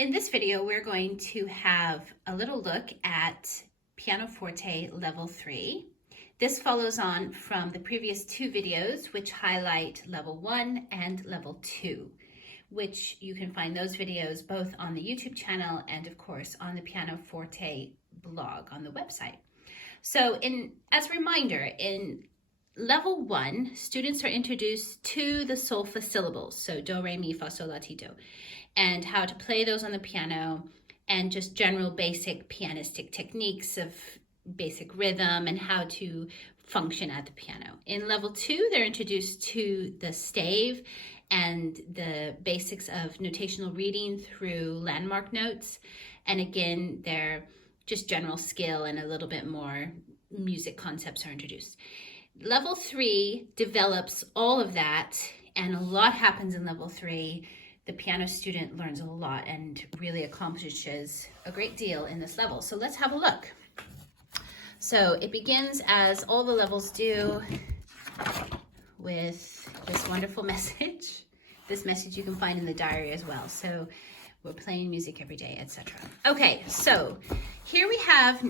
In this video, we're going to have a little look at PianoForte Level 3. This follows on from the previous two videos, which highlight Level 1 and Level 2, which you can find those videos both on the YouTube channel and, of course, on the PianoForte blog on the website. So as a reminder, in Level 1, students are introduced to the solfa syllables, so do, re, mi, fa, sol, la, ti, do, and how to play those on the piano, and just general basic pianistic techniques of basic rhythm and how to function at the piano. In Level 2, they're introduced to the stave and the basics of notational reading through landmark notes. And again, they're just general skill and a little bit more music concepts are introduced. Level 3 develops all of that, and a lot happens in Level 3. The piano student learns a lot and really accomplishes a great deal in this level. So let's have a look. So it begins, as all the levels do, with this wonderful message. This message you can find in the diary as well. So we're playing music every day, etc. Okay, so here we have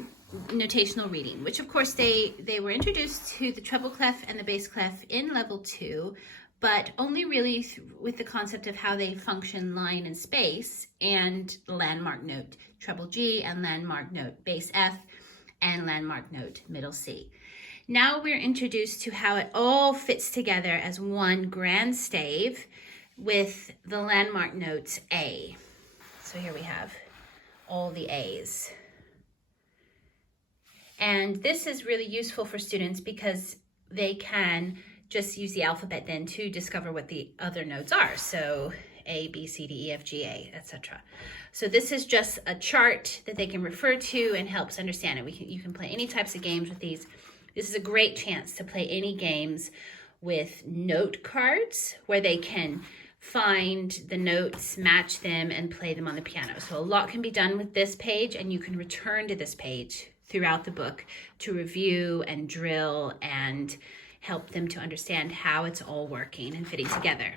notational reading, which of course they were introduced to the treble clef and the bass clef in Level 2, but only really with the concept of how they function line and space, and landmark note treble G, and landmark note bass F, and landmark note middle C. Now we're introduced to how it all fits together as one grand stave with the landmark notes A. So here we have all the A's. And this is really useful for students because they can just use the alphabet then to discover what the other notes are. So A, B, C, D, E, F, G, A, etc. So this is just a chart that they can refer to and helps understand it. You can play any types of games with these. This is a great chance to play any games with note cards where they can find the notes, match them, and play them on the piano. So a lot can be done with this page, and you can return to this page throughout the book to review and drill and help them to understand how it's all working and fitting together.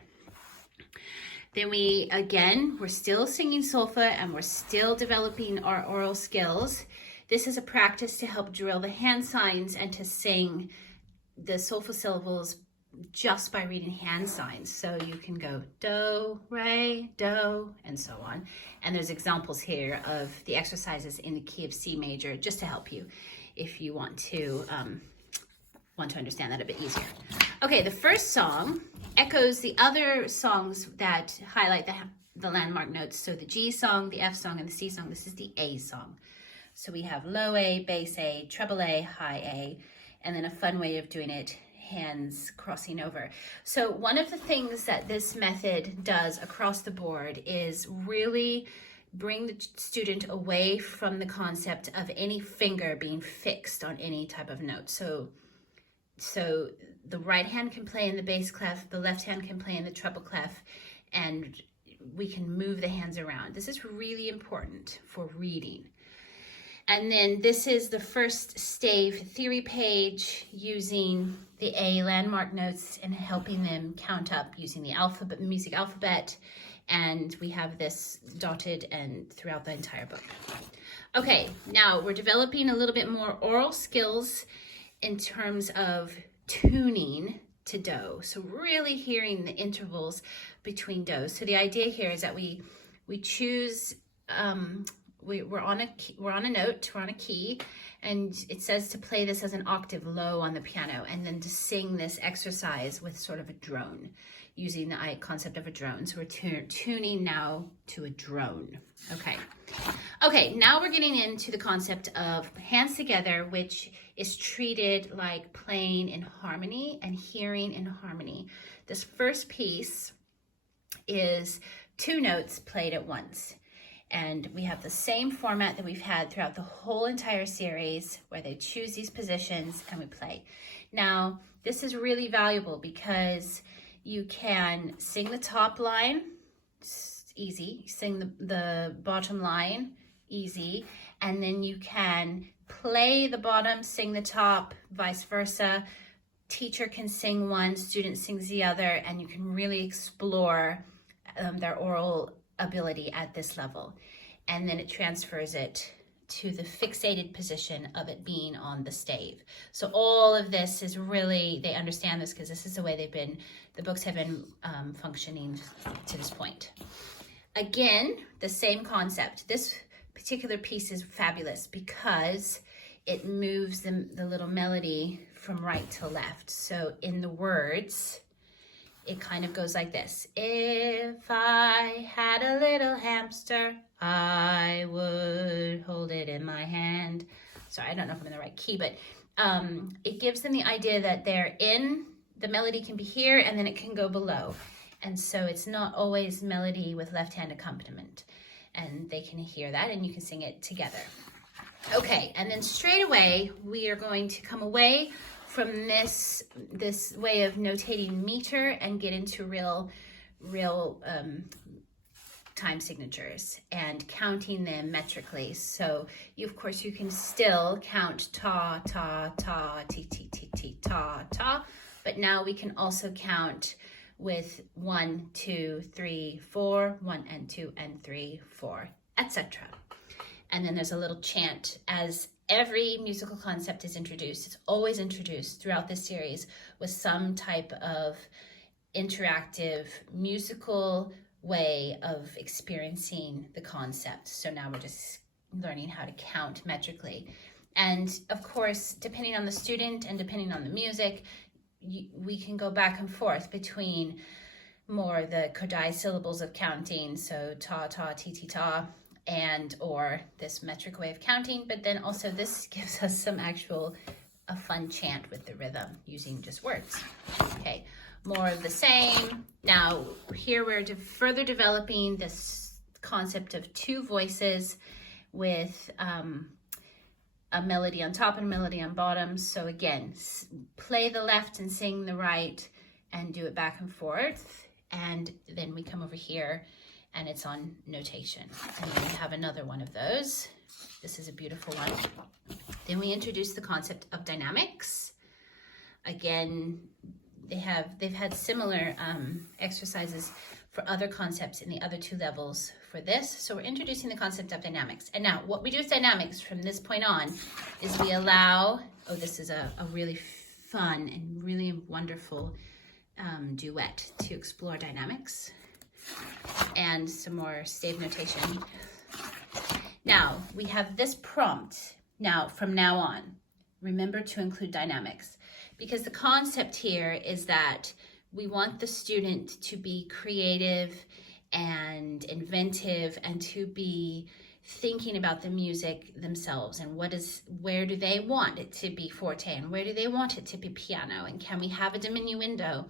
Then we're still singing solfa and we're still developing our oral skills. This is a practice to help drill the hand signs and to sing the solfa syllables just by reading hand signs. So you can go do, re, do, and so on. And there's examples here of the exercises in the key of C major just to help you if you want to understand that a bit easier. Okay, the first song echoes the other songs that highlight the landmark notes. So the G song, the F song, and the C song. This is the A song. So we have low A, bass A, treble A, high A, and then a fun way of doing it, hands crossing over. So one of the things that this method does across the board is really bring the student away from the concept of any finger being fixed on any type of note. So the right hand can play in the bass clef, the left hand can play in the treble clef, and we can move the hands around. This is really important for reading. And then this is the first stave theory page using the A landmark notes and helping them count up using the music alphabet. And we have this dotted and throughout the entire book. Okay, now we're developing a little bit more oral skills in terms of tuning to do. So really hearing the intervals between do's. So the idea here is that we choose, we're on a note, we're on a key, and it says to play this as an octave low on the piano, and then to sing this exercise with sort of a drone, using the concept of a drone. So we're tuning now to a drone. Okay, now we're getting into the concept of hands together, which is treated like playing in harmony and hearing in harmony. This first piece is two notes played at once. And we have the same format that we've had throughout the whole entire series, where they choose these positions and we play. Now, this is really valuable because you can sing the top line, it's easy, sing the bottom line, easy, and then you can play the bottom, sing the top, vice versa. Teacher can sing one, student sings the other, and you can really explore their oral ability at this level. And then it transfers it to the fixated position of it being on the stave. So all of this is really, they understand this because this is the way the books have been functioning to this point. Again, the same concept. This particular piece is fabulous because it moves the little melody from right to left. So in the words, it kind of goes like this. If I had a little hamster, I would hold it in my hand. Sorry, I don't know if I'm in the right key, but it gives them the idea that the melody can be here and then it can go below. And so it's not always melody with left-hand accompaniment. And they can hear that and you can sing it together. Okay, and then straight away, we are going to come away from this way of notating meter and get into real time signatures and counting them metrically. So of course you can still count ta, ta, ta, ti, ti, ti, ti, ta, ta, but now we can also count with 1, 2, 3, 4, 1 and 2 and 3, 4, etc. And then there's a little chant as every musical concept is introduced. It's always introduced throughout this series with some type of interactive musical way of experiencing the concept. So now we're just learning how to count metrically. And of course, depending on the student and depending on the music, we can go back and forth between more the Kodai syllables of counting, so ta, ta, ti, ti, ta, and or this metric way of counting, but then also this gives us some a fun chant with the rhythm using just words. Okay, more of the same. Now here we're further developing this concept of two voices with a melody on top and a melody on bottom. So again, play the left and sing the right and do it back and forth. And then we come over here and it's on notation. And then we have another one of those. This is a beautiful one. Then we introduce the concept of dynamics. Again, they've had similar exercises for other concepts in the other two levels for this. So we're introducing the concept of dynamics. And now what we do with dynamics from this point on is we allow, this is a really fun and really wonderful duet to explore dynamics and some more stave notation. Now we have this prompt. Now from now on, remember to include dynamics, because the concept here is that we want the student to be creative and inventive and to be thinking about the music themselves and where do they want it to be forte and where do they want it to be piano, and can we have a diminuendo?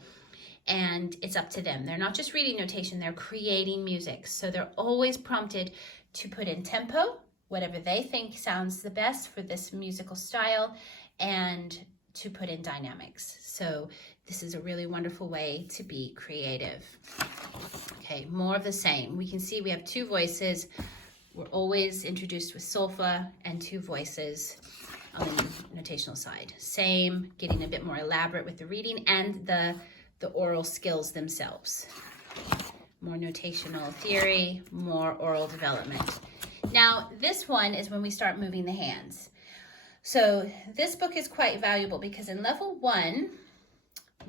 And it's up to them. They're not just reading notation, they're creating music. So they're always prompted to put in tempo, whatever they think sounds the best for this musical style, and to put in dynamics. So this is a really wonderful way to be creative. Okay, more of the same. We can see we have two voices. We're always introduced with solfa and two voices on the notational side. Same, getting a bit more elaborate with the reading and the oral skills themselves. More notational theory, more oral development. Now, this one is when we start moving the hands. So this book is quite valuable because in level 1,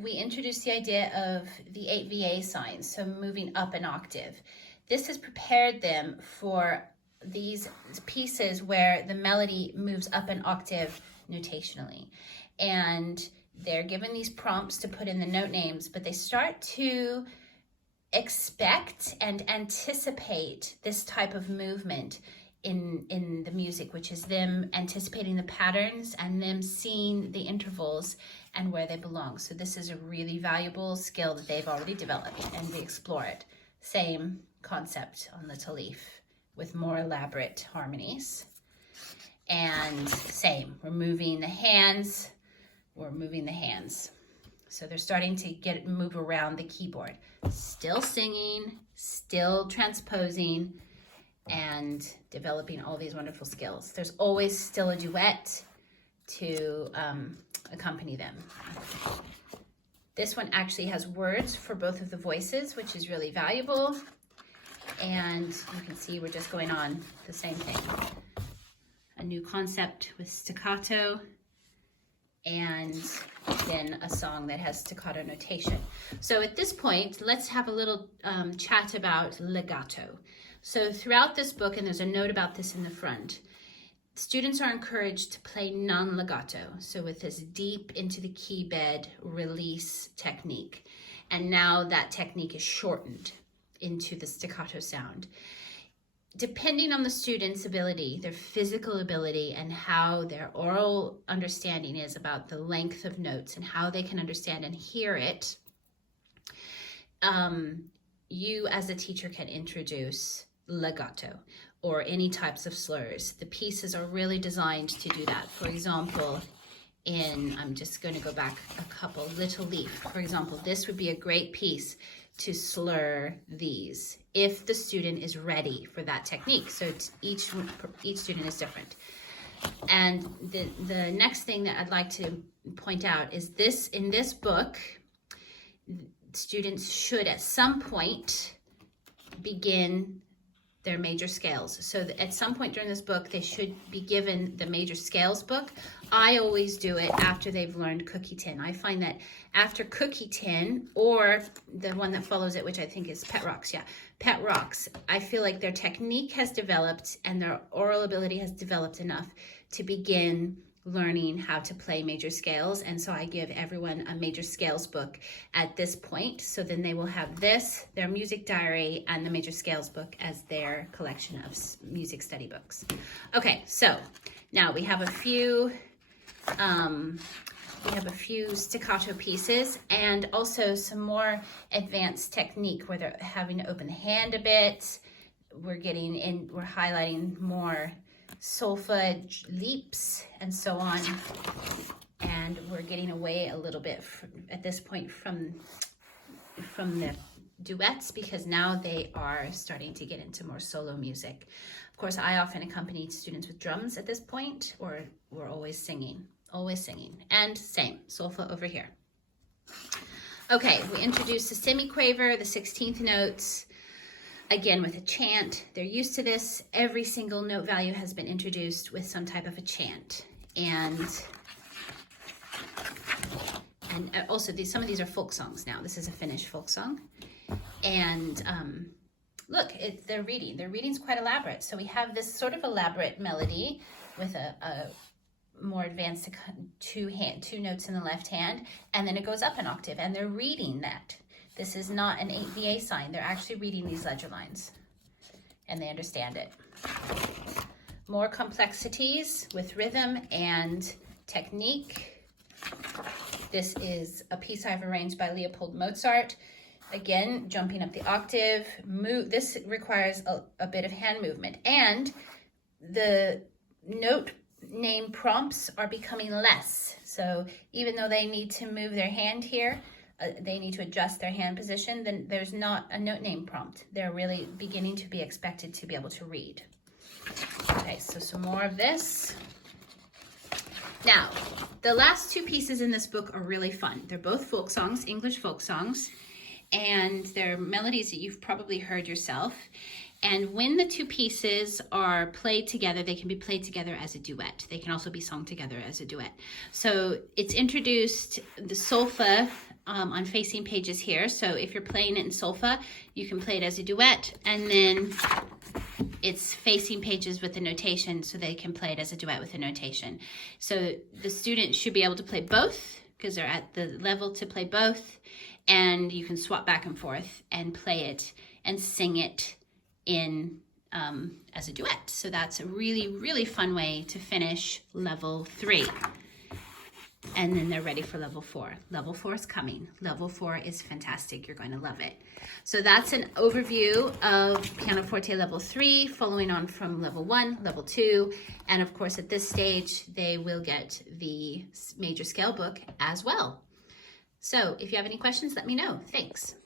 we introduced the idea of the 8 VA signs, so moving up an octave. This has prepared them for these pieces where the melody moves up an octave notationally. And they're given these prompts to put in the note names, but they start to expect and anticipate this type of movement in the music, which is them anticipating the patterns and them seeing the intervals and where they belong. So this is a really valuable skill that they've already developed, and we explore it. Same concept on the Talif with more elaborate harmonies. And same, we're moving the hands. So they're starting to move around the keyboard. Still singing, still transposing, and developing all these wonderful skills. There's always still a duet to accompany them. This one actually has words for both of the voices, which is really valuable. And you can see we're just going on the same thing. A new concept with staccato, and then a song that has staccato notation. So at this point, let's have a little chat about legato. So throughout this book, and there's a note about this in the front, students are encouraged to play non-legato, so with this deep into the key bed release technique. And now that technique is shortened into the staccato sound. Depending on the student's ability, their physical ability, and how their oral understanding is about the length of notes and how they can understand and hear it, you as a teacher can introduce legato or any types of slurs. The pieces are really designed to do that. For example, I'm just going to go back a couple, Little Leaf. For example, this would be a great piece to slur these if the student is ready for that technique. So each student is different. And the next thing that I'd like to point out is this: in this book, students should at some point begin their major scales. So at some point during this book, they should be given the major scales book. I always do it after they've learned Cookie Tin. I find that after Cookie Tin, or the one that follows it, which I think is Pet Rocks, Pet Rocks, I feel like their technique has developed and their oral ability has developed enough to begin learning how to play major scales. And so I give everyone a major scales book at this point. So then they will have this, their music diary, and the major scales book as their collection of music study books. Okay, so now we have a few staccato pieces, and also some more advanced technique where they're having to open the hand a bit. We're highlighting more solfege leaps and so on, and we're getting away a little bit at this point from the duets, because now they are starting to get into more solo music. Of course, I often accompany students with drums at this point, or we're always singing, and same solfa over here. Okay, we introduced the semiquaver, the 16th notes. Again, with a chant. They're used to this. Every single note value has been introduced with some type of a chant. And also some of these are folk songs now. This is a Finnish folk song. And look, they're reading. Their reading's quite elaborate. So we have this sort of elaborate melody with a more advanced two notes in the left hand, and then it goes up an octave, and they're reading that. This is not an the A sign. They're actually reading these ledger lines, and they understand it. More complexities with rhythm and technique. This is a piece I've arranged by Leopold Mozart. Again, jumping up the octave. This requires a bit of hand movement, and the note name prompts are becoming less. So even though they need to move their hand here, they need to adjust their hand position, then there's not a note name prompt. They're really beginning to be expected to be able to read. Okay, so some more of this. Now, the last two pieces in this book are really fun. They're both folk songs, English folk songs, and they're melodies that you've probably heard yourself. And when the two pieces are played together, they can be played together as a duet. They can also be sung together as a duet. So it's introduced the solfa on facing pages here. So if you're playing it in solfa, you can play it as a duet, and then it's facing pages with the notation, so they can play it as a duet with the notation. So the student should be able to play both, because they're at the level to play both, and you can swap back and forth and play it and sing it in as a duet. So that's a really, really fun way to finish level 3. And then they're ready for level 4. Level 4 is coming. Level 4 is fantastic. You're going to love it. So that's an overview of PianoForte level 3, following on from level 1, level 2. And of course, at this stage, they will get the major scale book as well. So if you have any questions, let me know. Thanks.